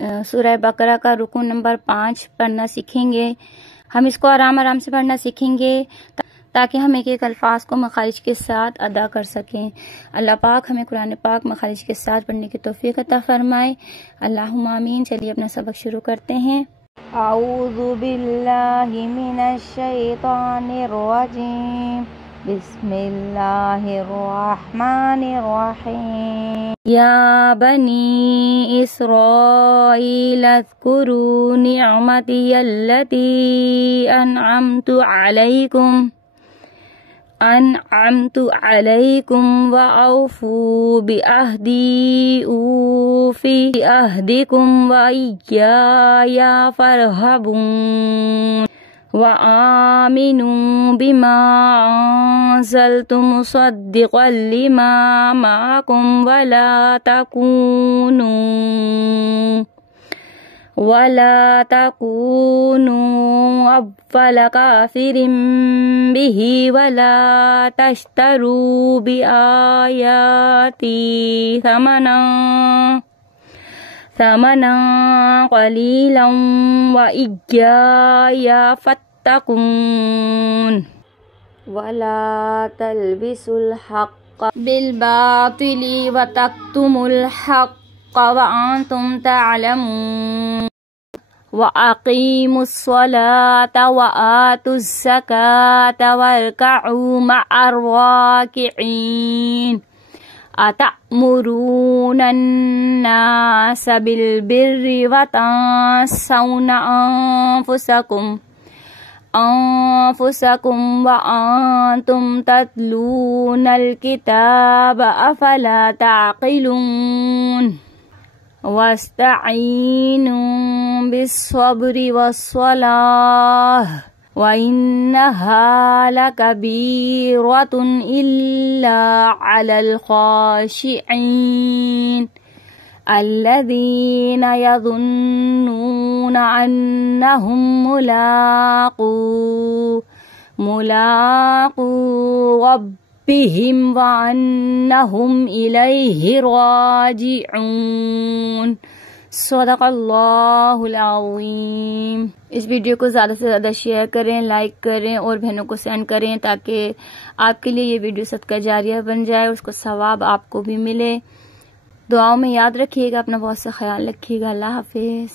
सूरह बकरा का रुकू नंबर 5 पढ़ना सीखेंगे। हम इसको आराम आराम से पढ़ना सीखेंगे ताकि हम एक एक अल्फाज को मखारिज के साथ अदा कर सकें। अल्लाह पाक हमें कुरान पाक मखारिज के साथ पढ़ने की तौफीक अता फरमाए। अल्लाहुम्मा आमीन। चलिए अपना सबक शुरू करते हैं। आऊज़ु बिल्लाहि मिनश शैतानिर रजीम। बिस्मिल्लाहिर्रहमानिर्रहीम। या बनी इस्राईल अज़्कुरू निअमती अल्लती अनअमतु अलैकुम व औफू बिअहदी ऊफी बिअहदिकुम व इय्याया फरहबून व आमिनू बिमा अंज़लतु मुसद्दिक़न लिमा माअकुम वला तकूनू अव्वल काफिरिन बिही वला तश्तरू बिआयाती समना क़लीलन व इय्याया फत्तकून वला तल्बिसुल हक़्क़ बिलबातिली व तक्तुमुल हक़्क़ व अंतुम तअलमून व अक़ीमुस्सलाता व आतुज़्ज़काता वरकऊ मअर राकिईन। अतअमुरूनन्नास बिलबिर्रि व तंसौना अनफुसकुम व अंतुम तत्लूनल किताब अफला ताक़िलून। वस्तईनू बिस्सब्रि वस्सलाह व इन्नहा लकबीरतुन इल्ला अलल खाशिईन अल्लज़ीना यज़ुन्नूना अन्नहुम मुलाक़ू रब्बिहिम व अन्नहुम इलैहि राजिऊन। सदक़ल्लाहुल अज़ीम। इस वीडियो को ज़्यादा से ज़्यादा शेयर करें, लाइक करें और बहनों को सेंड करें ताकि आपके लिए ये वीडियो सदका जारिया बन जाए, उसको सवाब आपको भी मिले। दुआओं में याद रखिएगा, अपना बहुत सा ख्याल रखिएगा। अल्लाह हाफिज़।